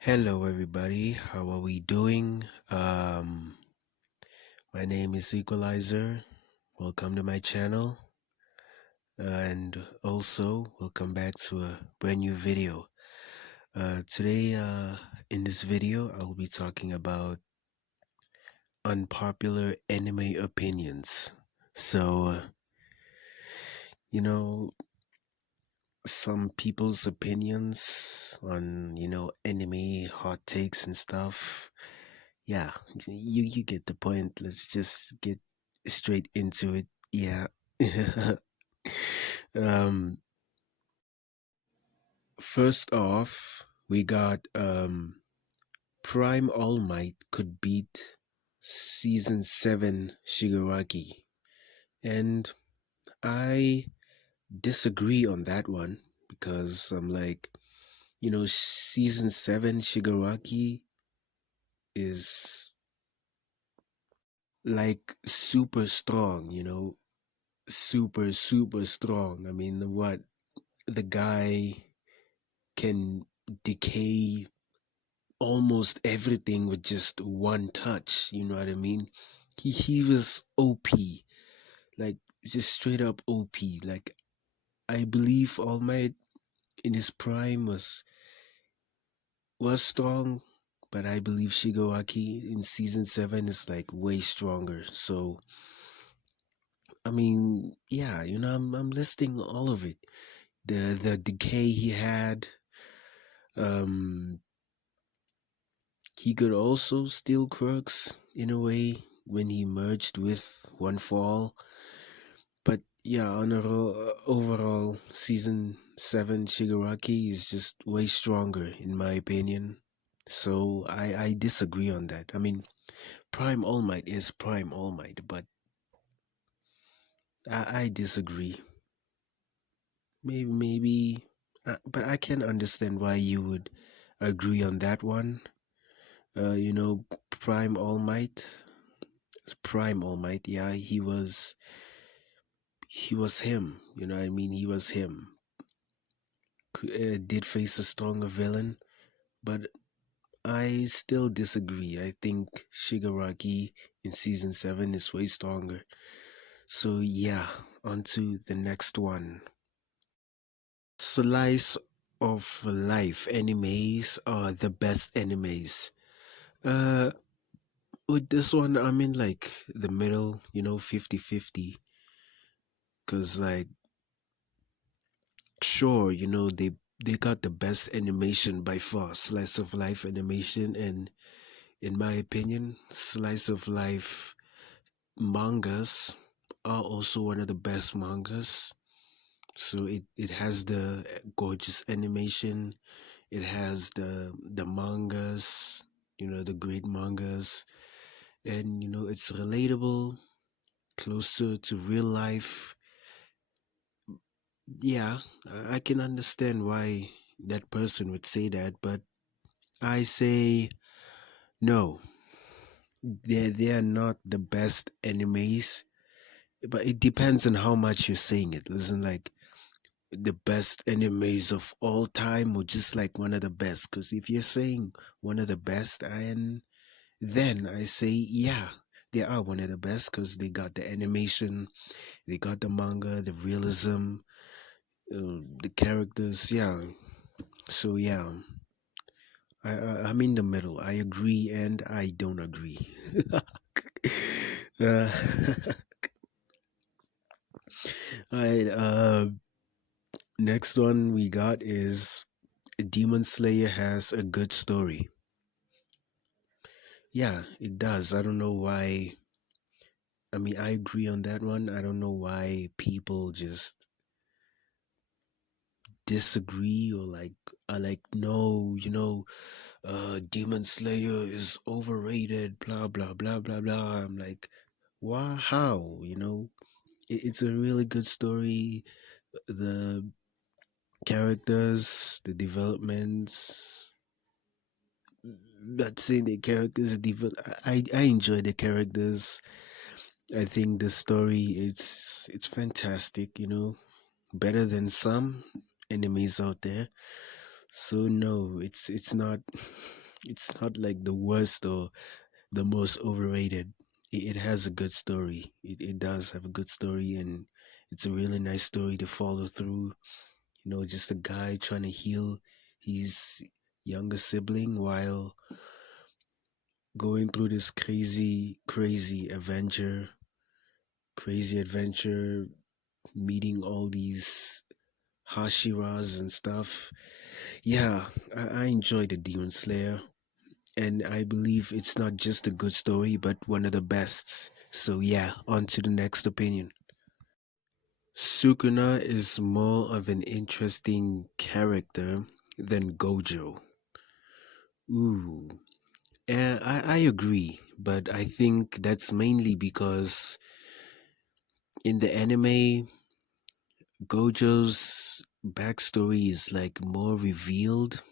Hello, everybody. How are we doing? My name is Equalizer. Welcome to my channel, and also welcome back to a brand new video. Today, in this video, I'll be talking about unpopular anime opinions. So, you know, some people's opinions on anime hot takes and stuff. Yeah, you get the point. Let's just get straight into it. Yeah. um First off, we got Prime All Might could beat season 7 Shigaraki. And I disagree on that one because I'm like, season 7 Shigaraki is like super strong, super strong. I mean, what the guy can decay almost everything with just one touch. You know what I mean? He was OP, like just straight up OP. Like I believe All Might in his prime was strong, but I believe Shigaraki in season 7 is like way stronger. So I mean, yeah, I'm listing all of it. The decay he had. Um, he could also steal quirks in a way when he merged with One Fall. But yeah, overall, season 7 Shigaraki is just way stronger in my opinion. So I disagree on that. I mean, Prime All Might is Prime All Might, but I disagree. But I can understand why you would agree on that one. Prime All Might, Prime All Might. Yeah, he was him. You know what I mean? He was him. Did face a stronger villain, but I still disagree. I think Shigaraki in season 7 is way stronger. So yeah, on to the next one. Slice of life animes are the best animes. Uh, with this one, I'm in like the middle, 50-50. Cause like, sure, they got the best animation by far, slice of life animation, and in my opinion, slice of life mangas are also one of the best mangas. So it has the gorgeous animation. It has the mangas, the great mangas, and it's relatable, closer to real life. Yeah, I can understand why that person would say that, but I say no. They are not the best animes, but it depends on how much you're saying it. Listen, like the best animes of all time or just like one of the best. Because if you're saying one of the best, and then I say yeah, they are one of the best because they got the animation, they got the manga, the realism, the characters. Yeah, so yeah, I'm in the middle. I agree and I don't agree. uh, all right. Next one we got is Demon Slayer has a good story. Yeah, it does. I don't know why. I mean, I agree on that one. I don't know why people just disagree or like are like, no, Demon Slayer is overrated, blah blah blah blah blah. I'm like, why? How? It's a really good story. The characters, the developments. Not saying the characters develop. I enjoy the characters. I think the story it's fantastic. Better than some enemies out there. So no, it's not. It's not like the worst or the most overrated. It has a good story. It does have a good story, and it's a really nice story to follow through. Just a guy trying to heal his younger sibling while going through this crazy adventure, meeting all these Hashiras and stuff. Yeah, I enjoy the Demon Slayer, and I believe it's not just a good story, but one of the best. So yeah, on to the next opinion. Sukuna is more of an interesting character than Gojo. Ooh, I agree, but I think that's mainly because in the anime, Gojo's backstory is like more revealed.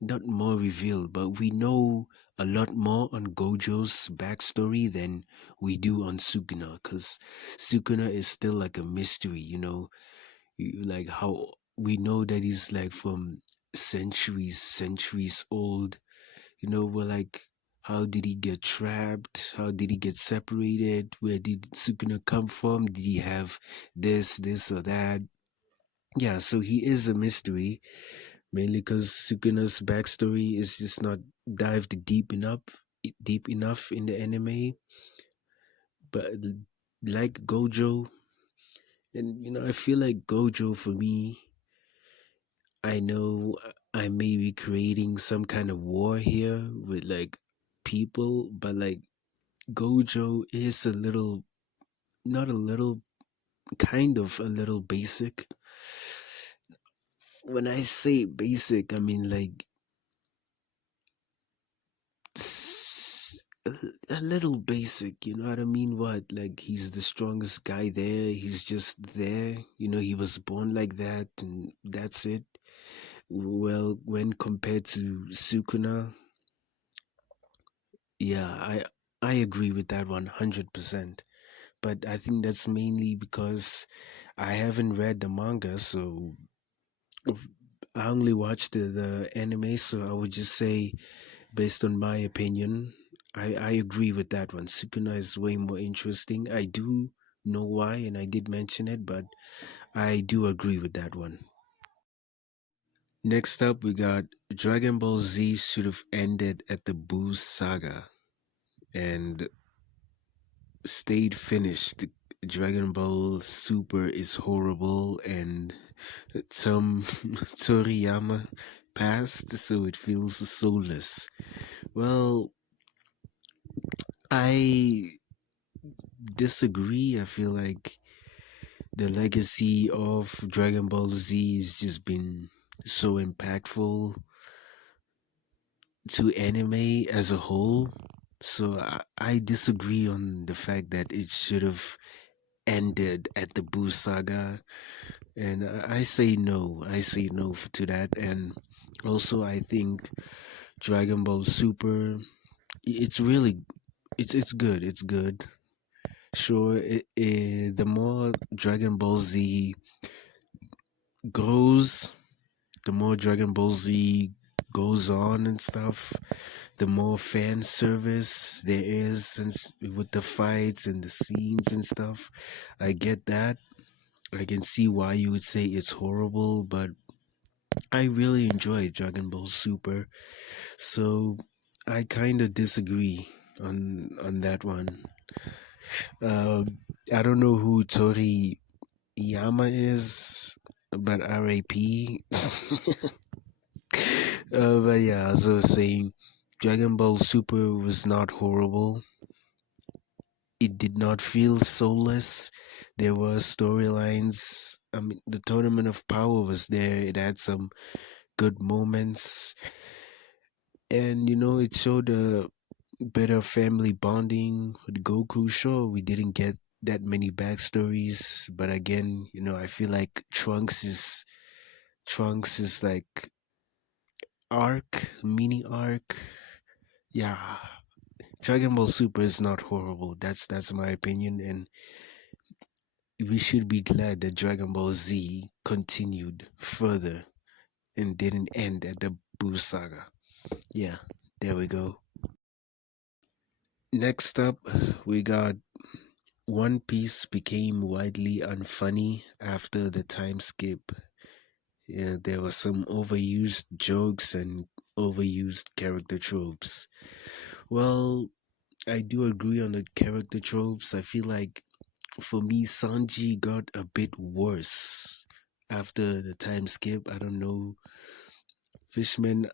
Not more revealed, but we know a lot more on Gojo's backstory than we do on Sukuna, because Sukuna is still like a mystery. Like how we know that he's like from centuries old. We're like, how did he get trapped? How did he get separated? Where did Sukuna come from? Did he have this, or that? Yeah, so he is a mystery, mainly because Sukuna's backstory is just not dived deep enough in the anime. But like Gojo, and I feel like Gojo for me, I know I may be creating some kind of war here with like people, but like Gojo is a little, not a little, kind of a little basic. When I say basic, I mean like a little basic, you know what I mean? What, like he's the strongest guy there, he's just there, he was born like that, and that's it. Well, when compared to Sukuna, yeah, I agree with that 100%. But I think that's mainly because I haven't read the manga, so I only watched the anime, so I would just say, based on my opinion, I agree with that one. Sukuna is way more interesting. I do know why, and I did mention it, but I do agree with that one. Next up, we got Dragon Ball Z should have ended at the Boo saga and stayed finished. Dragon Ball Super is horrible, and some Toriyama passed, so it feels soulless. Well, I disagree. I feel like the legacy of Dragon Ball Z has just been so impactful to anime as a whole. So I disagree on the fact that it should have ended at the Boo saga, and I say no. I say no to that, and also I think Dragon Ball Super. It's really, it's good. It's good. Sure, the more Dragon Ball Z grows, the more Dragon Ball Z goes on and stuff, the more fan service there is, since with the fights and the scenes and stuff. I get that. I can see why you would say it's horrible, but I really enjoy Dragon Ball Super. So I kind of disagree on that one. I don't know who Tori Yama is, but RAP. But yeah, as I was saying, Dragon Ball Super was not horrible. It did not feel soulless. There were storylines. I mean, the Tournament of Power was there. It had some good moments. And, it showed a better family bonding with Goku. Sure, we didn't get that many backstories. But again, I feel like Trunks is like mini arc. Yeah, Dragon Ball Super is not horrible. That's my opinion, and we should be glad that Dragon Ball Z continued further and didn't end at the Buu saga. Yeah, there we go. Next up, we got One Piece became widely unfunny after the time skip. Yeah, there were some overused jokes and overused character tropes. Well, I do agree on the character tropes. I feel like for me, Sanji got a bit worse after the time skip. I don't know, Fishman,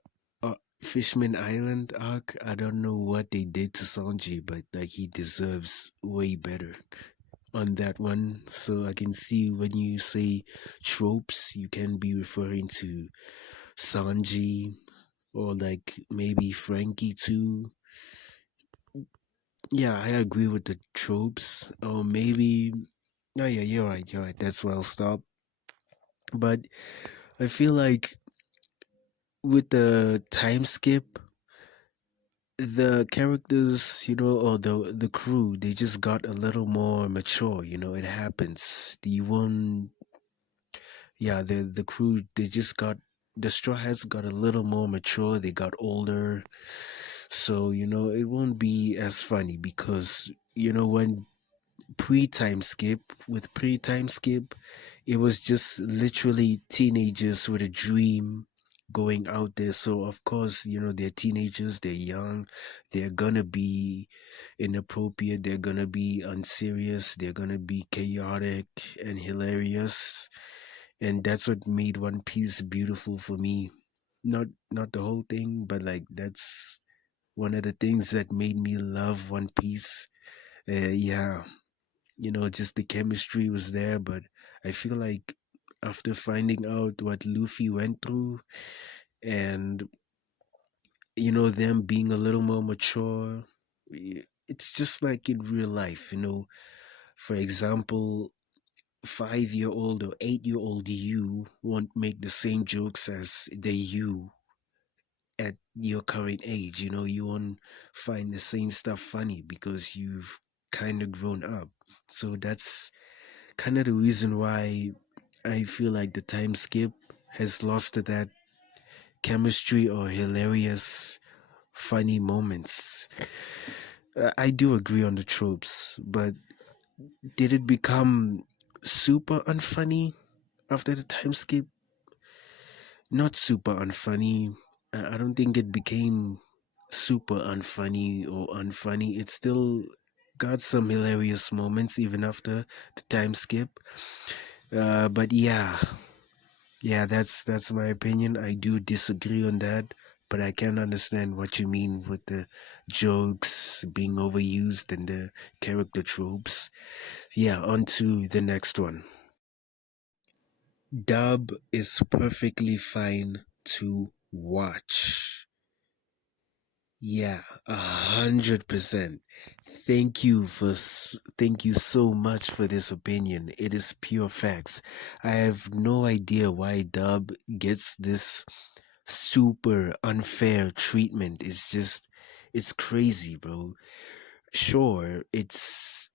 Fishman Island arc. I don't know what they did to Sanji, but like he deserves way better on that one. So I can see when you say tropes, you can be referring to Sanji or like maybe Frankie too. Yeah, I agree with the tropes. Or maybe, oh yeah, you're right, you're right. That's where I'll stop. But I feel like with the time skip, the characters, or the crew, they just got a little more mature. It happens. The one, yeah, the crew, they just got the Straw Hats got a little more mature. They got older, so it won't be as funny because when pre-time skip with pre-time skip it was just literally teenagers with a dream going out there. So of course they're teenagers, they're young, they're gonna be inappropriate, they're gonna be unserious, they're gonna be chaotic and hilarious. And that's what made One Piece beautiful for me. Not the whole thing, but like that's one of the things that made me love One Piece. Yeah, just the chemistry was there. But I feel like after finding out what Luffy went through and, them being a little more mature, it's just like in real life, For example, 5-year-old or 8-year-old you won't make the same jokes as the you at your current age. You won't find the same stuff funny because you've kind of grown up. So that's kind of the reason why I feel like the time skip has lost that chemistry or hilarious, funny moments. I do agree on the tropes, but did it become super unfunny after the time skip? Not super unfunny. I don't think it became super unfunny or unfunny. It still got some hilarious moments even after the time skip. But yeah, that's my opinion. I do disagree on that, but I can understand what you mean with the jokes being overused and the character tropes. Yeah, on to the next one. Dub is perfectly fine to watch. Yeah, 100%. Thank you so much for this opinion. It is pure facts. I have no idea why Dub gets this super unfair treatment. It's crazy, bro. Sure, it's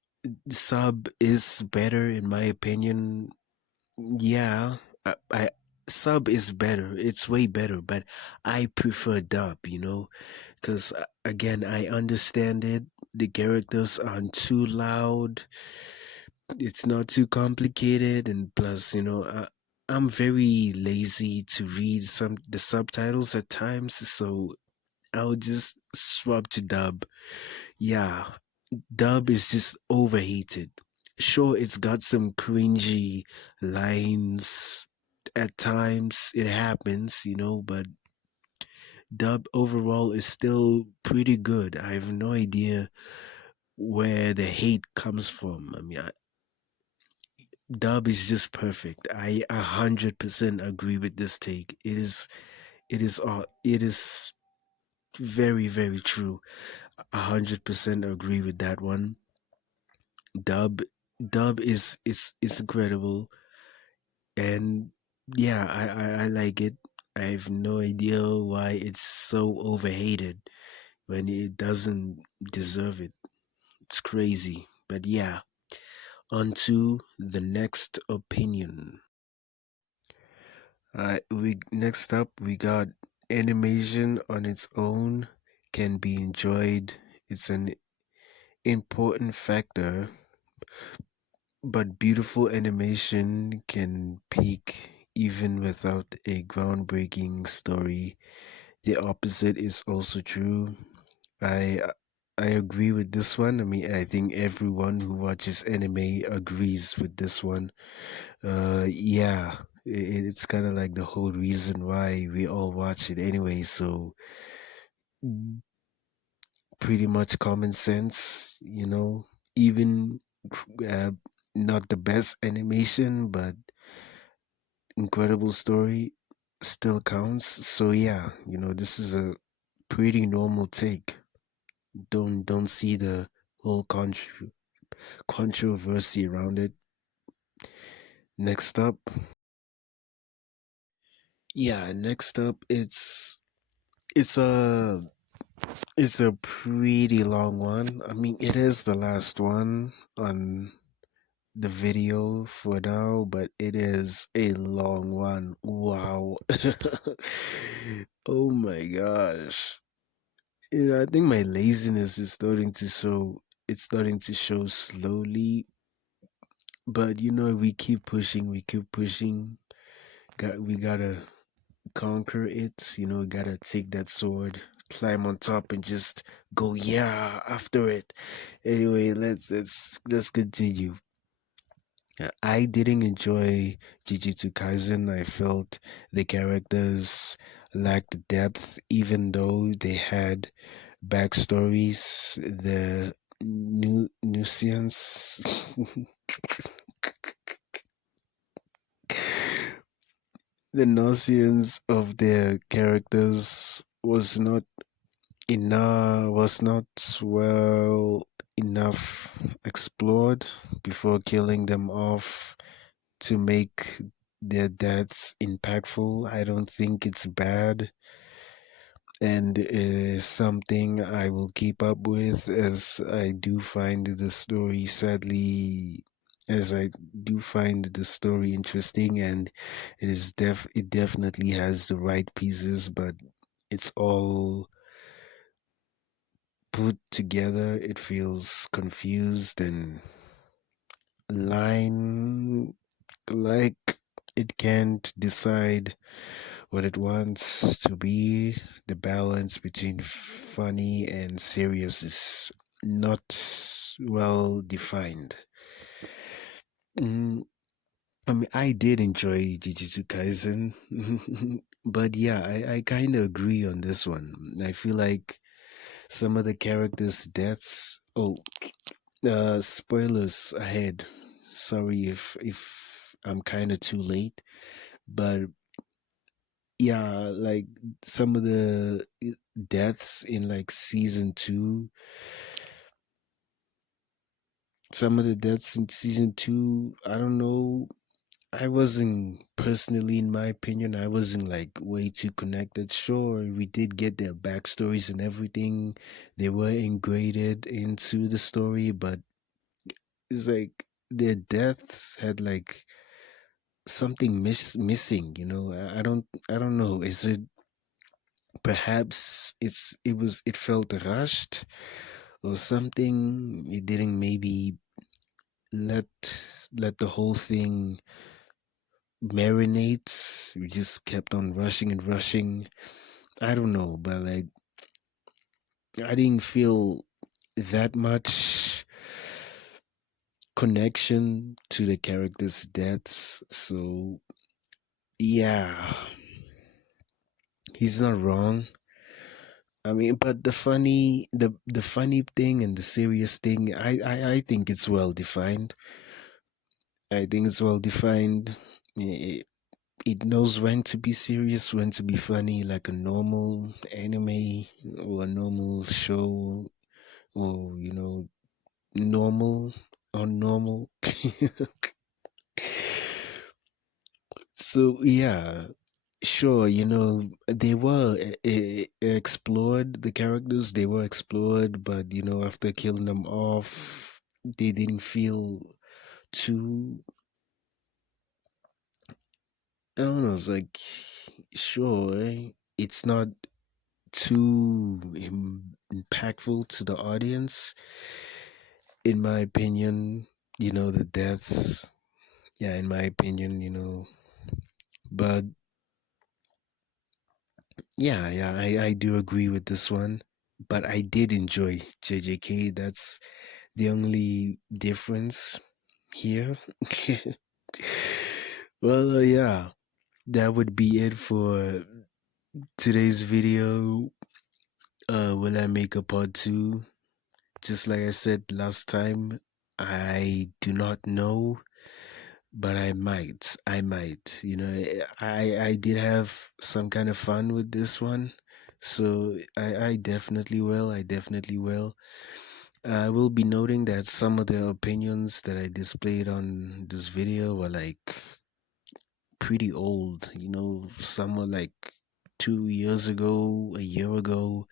sub is better in my opinion. Yeah, I sub is better. It's way better, but I prefer dub, because again, I understand it. The characters aren't too loud. It's not too complicated, and plus, I'm very lazy to read some the subtitles at times, so I'll just swap to dub. Yeah, dub is just overhated. Sure, it's got some cringy lines at times. It happens, but dub overall is still pretty good. I have no idea where the hate comes from. I mean, dub is just perfect. I 100% agree with this take. It is very, very true. 100% agree with that one. Dub, dub is incredible, and yeah, I like it. I have no idea why it's so overhated when it doesn't deserve it. It's crazy, but yeah. On to the next opinion. We next up we got animation on its own can be enjoyed. It's an important factor, but beautiful animation can peak even without a groundbreaking story. The opposite is also true. I I agree with this one. I mean, I think everyone who watches anime agrees with this one. Yeah, it's kind of like the whole reason why we all watch it anyway. So mm, pretty much common sense, even uh, not the best animation, but incredible story still counts. So yeah, this is a pretty normal take. Don't see the whole controversy around it. Next up, yeah, next up, it's a it's a pretty long one. I mean, it is the last one on the video for now, but it is a long one. Wow. Oh my gosh. I think my laziness is starting to show. It's starting to show slowly, but we keep pushing. We keep pushing. We gotta conquer it. We gotta take that sword, climb on top, and just go. Yeah, after it. Anyway, let's continue. I didn't enjoy Jujutsu Kaisen. I felt the characters lacked depth, even though they had backstories. The nuisance, the nonsense of their characters was not well enough explored before killing them off to make their deaths impactful. I don't think it's bad, and something I will keep up with, as I do find the story sadly as I do find the story interesting, and it definitely has the right pieces, but it's all put together. It feels confused and line like it can't decide what it wants to be. The balance between funny and serious is not well defined. Mm, I mean, I did enjoy Jujutsu Kaisen, but yeah, I kind of agree on this one. I feel like some of the characters' deaths. Oh, spoilers ahead. Sorry if I'm kind of too late, but yeah, like some of the deaths in like season 2, some of the deaths in season 2, I don't know. I wasn't personally, in my opinion, I wasn't like way too connected. Sure, we did get their backstories and everything. They were integrated into the story, but it's like their deaths had like something missing. I don't know. Is it perhaps it felt rushed or something? It didn't maybe let let the whole thing marinate. We just kept on rushing and rushing. I don't know, but like I didn't feel that much connection to the characters' deaths. So yeah, he's not wrong. I mean, but the funny thing and the serious thing, I think it's well defined. I think it's well defined. It knows when to be serious, when to be funny, like a normal anime or a normal show, or normal or normal. So yeah, sure, they were explored, the characters, they were explored, but after killing them off, they didn't feel too, I don't know, it's like, sure, it's not too impactful to the audience, in my opinion. The deaths, yeah, in my opinion, but yeah, I do agree with this one. But I did enjoy JJK. That's the only difference here. Well, yeah, that would be it for today's video. Will I make a part two? Just like I said last time, I do not know, but I might. I might. I did have some kind of fun with this one, so I definitely will. I definitely will. I will be noting that some of the opinions that I displayed on this video were like pretty old. Some were like 2 years ago, a year ago.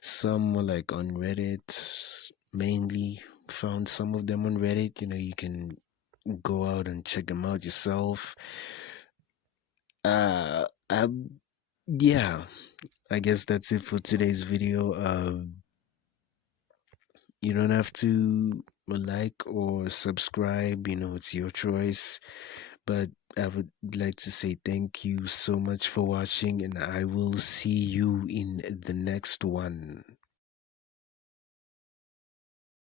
Some were like on Reddit, mainly. Found some of them on Reddit. You can go out and check them out yourself. Uh, yeah, I guess that's it for today's video. You don't have to like or subscribe, it's your choice. But I would like to say thank you so much for watching, and I will see you in the next one.